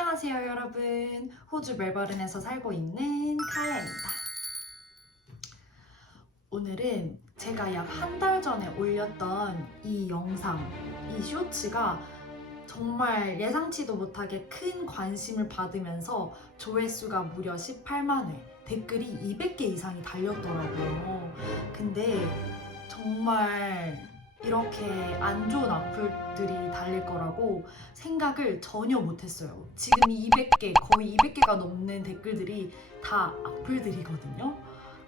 안녕하세요 여러분. 호주 멜버른에서 살고 있는 카야입니다. 오늘은 제가 약 한 달 전에 올렸던 이 영상, 이 쇼츠가 정말 예상치도 못하게 큰 관심을 받으면서 조회수가 무려 18만 회, 댓글이 200개 이상이 달렸더라고요. 근데 정말 이렇게 안 좋은 악플들이 달릴 거라고 생각을 전혀 못했어요. 지금 이 200개, 거의 200개가 넘는 댓글들이 다 악플들이거든요.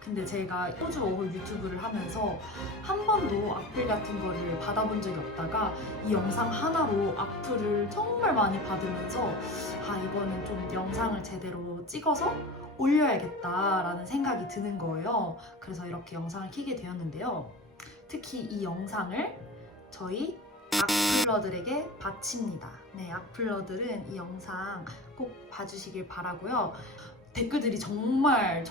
근데 제가 호주 워홀 유튜브를 하면서 한 번도 악플 같은 거를 받아본 적이 없다가 이 영상 하나로 악플을 정말 많이 받으면서 이거는 좀 영상을 제대로 찍어서 올려야겠다라는 생각이 드는 거예요. 그래서 이렇게 영상을 켜게 되었는데요. 특히 이 영상을 저희 악플러들에게 바칩니다. 네, 악플러들은 이 영상 꼭 봐주시길 바라고요. 댓글들이 정말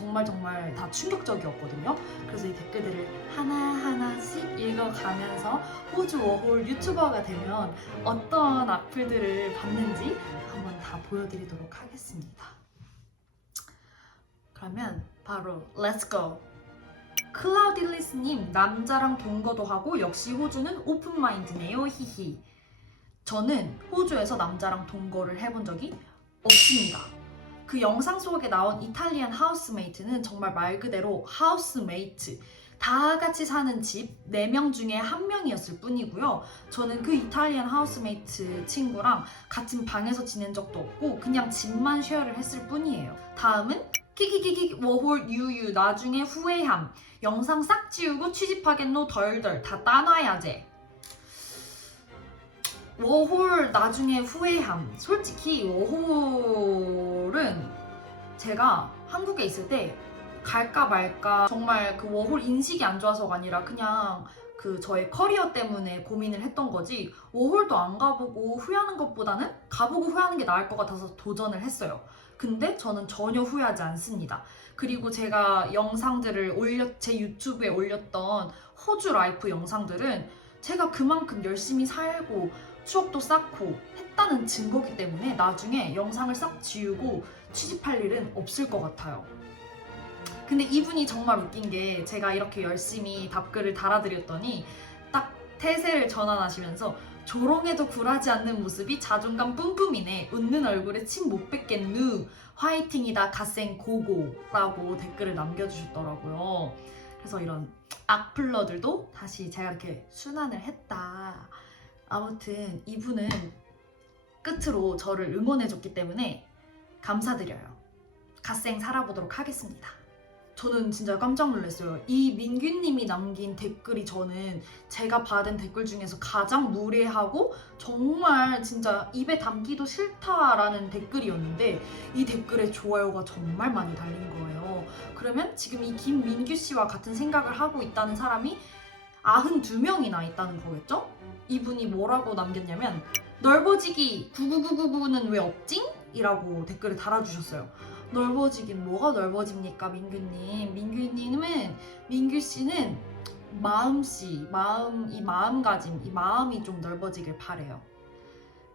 다 충격적이었거든요. 그래서 이 댓글들을 하나하나씩 읽어가면서 호주 워홀 유튜버가 되면 어떤 악플들을 받는지 한번 다 보여드리도록 하겠습니다. 그러면 바로 Let's go! 클라우딜리스님, 남자랑 동거도 하고 역시 호주는 오픈마인드네요. 히히. 저는 호주에서 남자랑 동거를 해본 적이 없습니다. 그 영상 속에 나온 이탈리안 하우스메이트는 정말 말 그대로 하우스메이트, 다 같이 사는 집 4명 중에 1명이었을 뿐이고요. 저는 그 이탈리안 하우스메이트 친구랑 같은 방에서 지낸 적도 없고 그냥 집만 쉐어를 했을 뿐이에요. 다음은 키키키키 워홀 유유 나중에 후회함. 영상 싹 지우고 취집하겠노 덜덜 다 따놔야제. 워홀 나중에 후회함. 솔직히 워홀은 제가 한국에 있을 때 갈까 말까 정말 그 워홀 인식이 안 좋아서가 아니라 그냥 그 저의 커리어 때문에 고민을 했던 거지, 워홀도 안 가보고 후회하는 것보다는 가보고 후회하는 게 나을 것 같아서 도전을 했어요. 근데 저는 전혀 후회하지 않습니다. 그리고 제가 영상들을 제 유튜브에 올렸던 호주 라이프 영상들은 제가 그만큼 열심히 살고 추억도 쌓고 했다는 증거기 때문에 나중에 영상을 싹 지우고 취집할 일은 없을 것 같아요. 근데 이분이 정말 웃긴 게 제가 이렇게 열심히 답글을 달아드렸더니 딱 태세를 전환하시면서 조롱해도 굴하지 않는 모습이 자존감 뿜뿜이네. 웃는 얼굴에 침 못 뱉겠누. 화이팅이다 갓생 고고 라고 댓글을 남겨주셨더라고요. 그래서 이런 악플러들도 다시 제가 이렇게 순환을 했다. 아무튼 이분은 끝으로 저를 응원해줬기 때문에 감사드려요. 갓생 살아보도록 하겠습니다. 저는 진짜 깜짝 놀랐어요. 이 민규님이 남긴 댓글이 저는 제가 받은 댓글 중에서 가장 무례하고 정말 진짜 입에 담기도 싫다라는 댓글이었는데 이 댓글에 좋아요가 정말 많이 달린 거예요. 그러면 지금 이 김민규 씨와 같은 생각을 하고 있다는 사람이 92명이나 있다는 거겠죠? 이분이 뭐라고 남겼냐면 넓어지기 99999는 왜 없징? 이라고 댓글을 달아주셨어요. 넓어지긴 뭐가 넓어집니까, 민규님? 민규 씨는 이 마음가짐, 이 마음이 좀 넓어지길 바래요.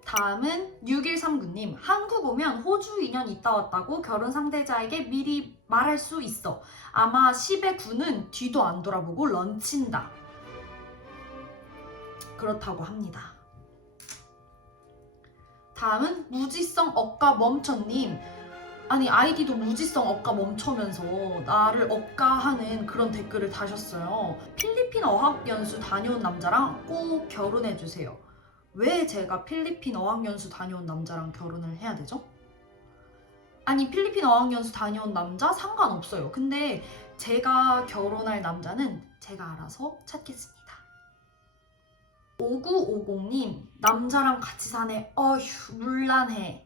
다음은 6139님, 한국 오면 호주 2년 있다 왔다고 결혼 상대자에게 미리 말할 수 있어. 아마 10의 9는 뒤도 안 돌아보고 런친다. 그렇다고 합니다. 다음은 무지성 억가 멈춰님. 아니, 아이디도 무지성 억가 멈춰면서 나를 억가하는 그런 댓글을 다셨어요. 필리핀 어학연수 다녀온 남자랑 꼭 결혼해주세요. 왜 제가 필리핀 어학연수 다녀온 남자랑 결혼을 해야 되죠? 아니, 필리핀 어학연수 다녀온 남자 상관없어요. 근데 제가 결혼할 남자는 제가 알아서 찾겠습니다. 5950님, 남자랑 같이 사네. 어휴, 물란해.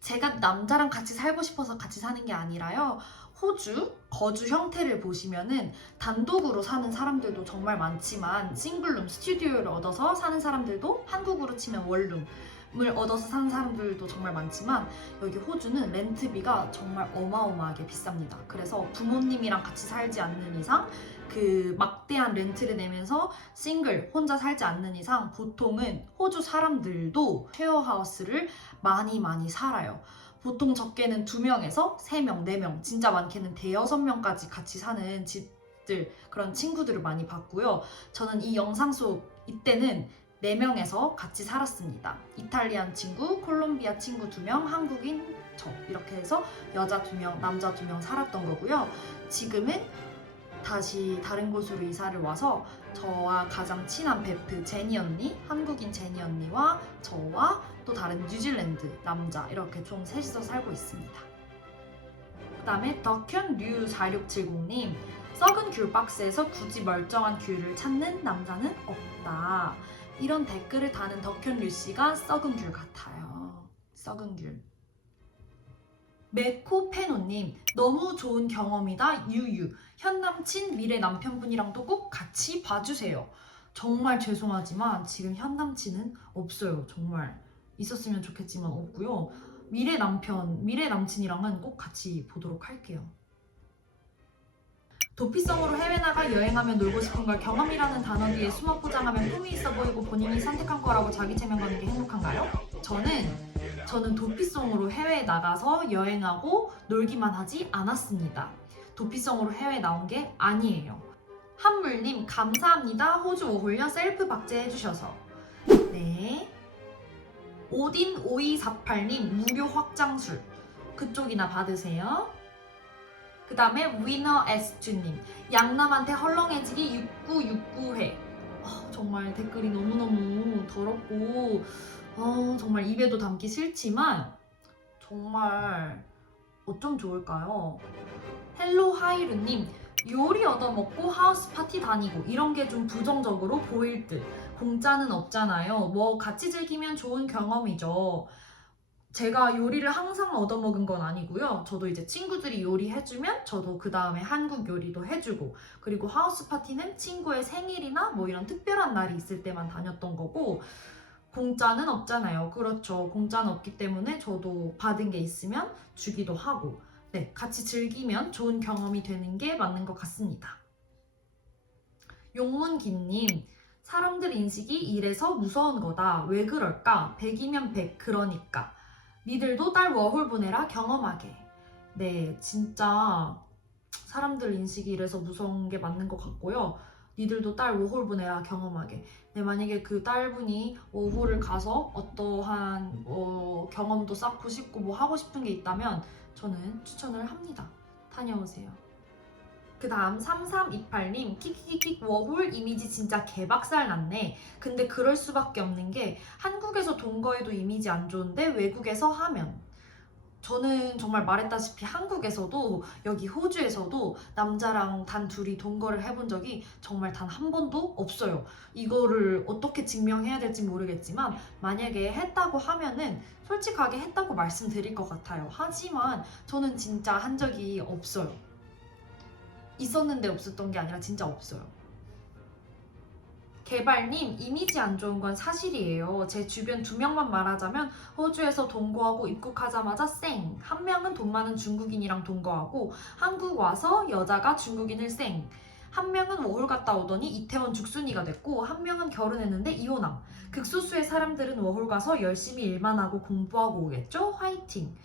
제가 남자랑 같이 살고 싶어서 같이 사는 게 아니라요. 호주 거주 형태를 보시면은 단독으로 사는 사람들도 정말 많지만 싱글룸, 스튜디오를 얻어서 사는 사람들도, 한국으로 치면 원룸을 얻어서 사는 사람들도 정말 많지만 여기 호주는 렌트비가 정말 어마어마하게 비쌉니다. 그래서 부모님이랑 같이 살지 않는 이상 그 막대한 렌트를 내면서 싱글 혼자 살지 않는 이상 보통은 호주 사람들도 쉐어하우스를 많이 살아요. 보통 적게는 2명에서 3명, 4명, 진짜 많게는 대여섯 명까지 같이 사는 집들, 그런 친구들을 많이 봤고요. 저는 이 영상 속 이때는 4명에서 같이 살았습니다. 이탈리안 친구, 콜롬비아 친구 2명, 한국인 저, 이렇게 해서 여자 2명, 남자 2명 살았던 거고요. 지금은 다시 다른 곳으로 이사를 와서 저와 가장 친한 베프 제니 언니, 한국인 제니 언니와 저와 또 다른 뉴질랜드 남자, 이렇게 총 셋이서 살고 있습니다. 그 다음에 덕현류 4670님, 썩은 귤 박스에서 굳이 멀쩡한 귤을 찾는 남자는 없다. 이런 댓글을 다는 덕현류 씨가 썩은 귤 같아요. 썩은 귤. 메코페노님, 너무 좋은 경험이다. 유유. 현 남친, 미래 남편분이랑도 꼭 같이 봐주세요. 정말 죄송하지만 지금 현 남친은 없어요. 정말 있었으면 좋겠지만 없고요. 미래 남편, 미래 남친이랑은 꼭 같이 보도록 할게요. 도피성으로 해외 나가 여행하며 놀고 싶은 걸 경험이라는 단어 뒤에 숨어 포장하면 품이 있어 보이고 본인이 선택한 거라고 자기 체면 거는 게 행복한가요? 저는 도피성으로 해외에 나가서 여행하고 놀기만 하지 않았습니다. 도피성으로 해외 나온 게 아니에요. 한물님, 감사합니다. 호주 워홀려 셀프 박제해주셔서. 네. 오딘 5248님, 무료 확장술 그쪽이나 받으세요. 그 다음에 위너 S2님, 양남한테 헐렁해지기 6969회. 정말 댓글이 너무너무 더럽고 정말 입에도 담기 싫지만 정말 어쩜 좋을까요? 헬로 하이루님, 요리 얻어먹고 하우스 파티 다니고 이런 게 좀 부정적으로 보일 듯. 공짜는 없잖아요. 뭐 같이 즐기면 좋은 경험이죠. 제가 요리를 항상 얻어먹은 건 아니고요. 저도 이제 친구들이 요리해주면 저도 그 다음에 한국 요리도 해주고, 그리고 하우스 파티는 친구의 생일이나 뭐 이런 특별한 날이 있을 때만 다녔던 거고, 공짜는 없잖아요. 그렇죠. 공짜는 없기 때문에 저도 받은 게 있으면 주기도 하고, 네, 같이 즐기면 좋은 경험이 되는 게 맞는 것 같습니다. 용문기님, 사람들 인식이 이래서 무서운 거다. 왜 그럴까? 100이면 100, 그러니까. 니들도 딸 워홀 보내라 경험하게. 네, 진짜 사람들 인식이 이래서 무서운 게 맞는 것 같고요. 니들도 딸 워홀 보내라 경험하게. 네, 만약에 그 딸분이 워홀을 가서 어떠한 경험도 쌓고 싶고 뭐 하고 싶은 게 있다면 저는 추천을 합니다. 다녀오세요. 그 다음 3328님, 킥킥킥 워홀 이미지 진짜 개박살 났네. 근데 그럴 수밖에 없는 게 한국에서 동거해도 이미지 안 좋은데 외국에서 하면. 저는 정말 말했다시피 한국에서도 여기 호주에서도 남자랑 단 둘이 동거를 해본 적이 정말 단 한 번도 없어요. 이거를 어떻게 증명해야 될지 모르겠지만 만약에 했다고 하면은 솔직하게 했다고 말씀드릴 것 같아요. 하지만 저는 진짜 한 적이 없어요. 있었는데 없었던 게 아니라 진짜 없어요. 개발님, 이미지 안 좋은 건 사실이에요. 제 주변 2명만 말하자면 호주에서 동거하고 입국하자마자 쌩. 한 명은 돈 많은 중국인이랑 동거하고 한국 와서 여자가 중국인을 쌩. 한 명은 워홀 갔다 오더니 이태원 죽순이가 됐고 한 명은 결혼했는데 이혼함. 극소수의 사람들은 워홀 가서 열심히 일만 하고 공부하고 오겠죠? 화이팅.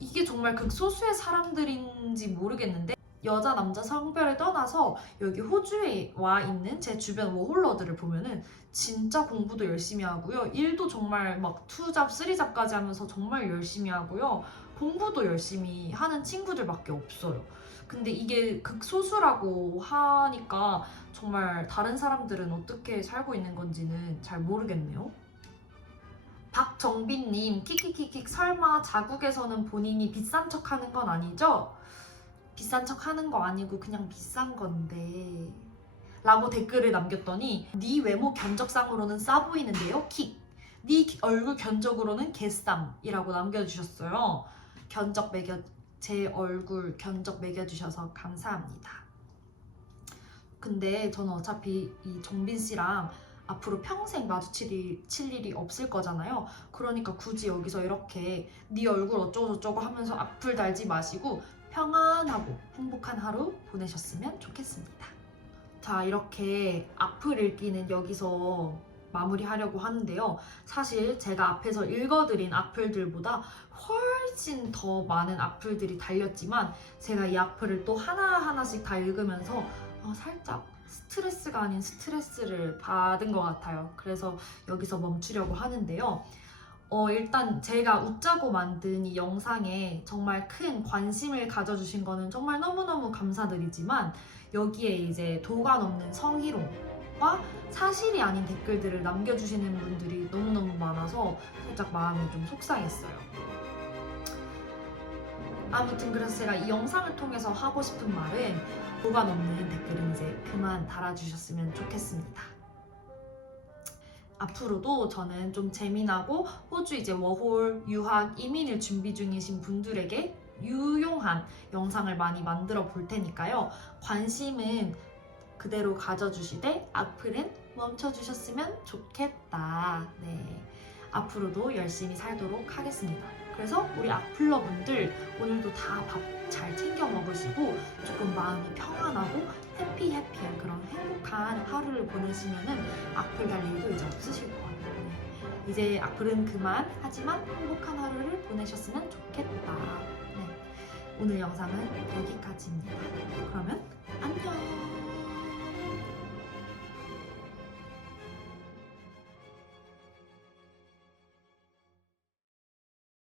이게 정말 극소수의 사람들인지 모르겠는데 여자 남자 성별을 떠나서 여기 호주에 와 있는 제 주변 워홀러들을 보면은 진짜 공부도 열심히 하고요. 일도 정말 막 2잡, 3잡까지 하면서 정말 열심히 하고요. 공부도 열심히 하는 친구들밖에 없어요. 근데 이게 극소수라고 하니까 정말 다른 사람들은 어떻게 살고 있는 건지는 잘 모르겠네요. 박정빈님, 킥킥킥킥 설마 자국에서는 본인이 비싼 척 하는 건 아니죠? 비싼 척 하는 거 아니고 그냥 비싼 건데 라고 댓글을 남겼더니 네 외모 견적상으로는 싸 보이는데요? 킥. 네 얼굴 견적으로는 개쌈이라고 남겨주셨어요. 제 얼굴 견적 매겨주셔서 감사합니다. 근데 저는 어차피 이 정빈 씨랑 앞으로 평생 마주칠 일이 없을 거잖아요. 그러니까 굳이 여기서 이렇게 네 얼굴 어쩌고저쩌고 하면서 악플 달지 마시고 평안하고 행복한 하루 보내셨으면 좋겠습니다. 자, 이렇게 악플 읽기는 여기서 마무리하려고 하는데요. 사실 제가 앞에서 읽어드린 악플들보다 훨씬 더 많은 악플들이 달렸지만 제가 이 악플을 또 하나하나씩 다 읽으면서 살짝 스트레스가 아닌 스트레스를 받은 것 같아요. 그래서 여기서 멈추려고 하는데요. 일단 제가 웃자고 만든 이 영상에 정말 큰 관심을 가져주신 거는 정말 너무너무 감사드리지만 여기에 이제 도가 넘는 성희롱과 사실이 아닌 댓글들을 남겨주시는 분들이 너무너무 많아서 살짝 마음이 좀 속상했어요. 아무튼 그래서 제가 이 영상을 통해서 하고 싶은 말은 도가 넘는 댓글은 이제 그만 달아주셨으면 좋겠습니다. 앞으로도 저는 좀 재미나고 호주 이제 워홀, 유학, 이민을 준비 중이신 분들에게 유용한 영상을 많이 만들어 볼 테니까요. 관심은 그대로 가져주시되 악플은 멈춰주셨으면 좋겠다. 네, 앞으로도 열심히 살도록 하겠습니다. 그래서 우리 악플러분들 오늘도 다 밥 잘 챙겨 먹으시고 조금 마음이 평안하고 해피한 그런 행복한 하루를 보내시면은 악플 달 일도 이제 없으실 거예요. 네. 이제 악플은 그만 하지만 행복한 하루를 보내셨으면 좋겠다. 네. 오늘 영상은 여기까지입니다. 그러면 안녕.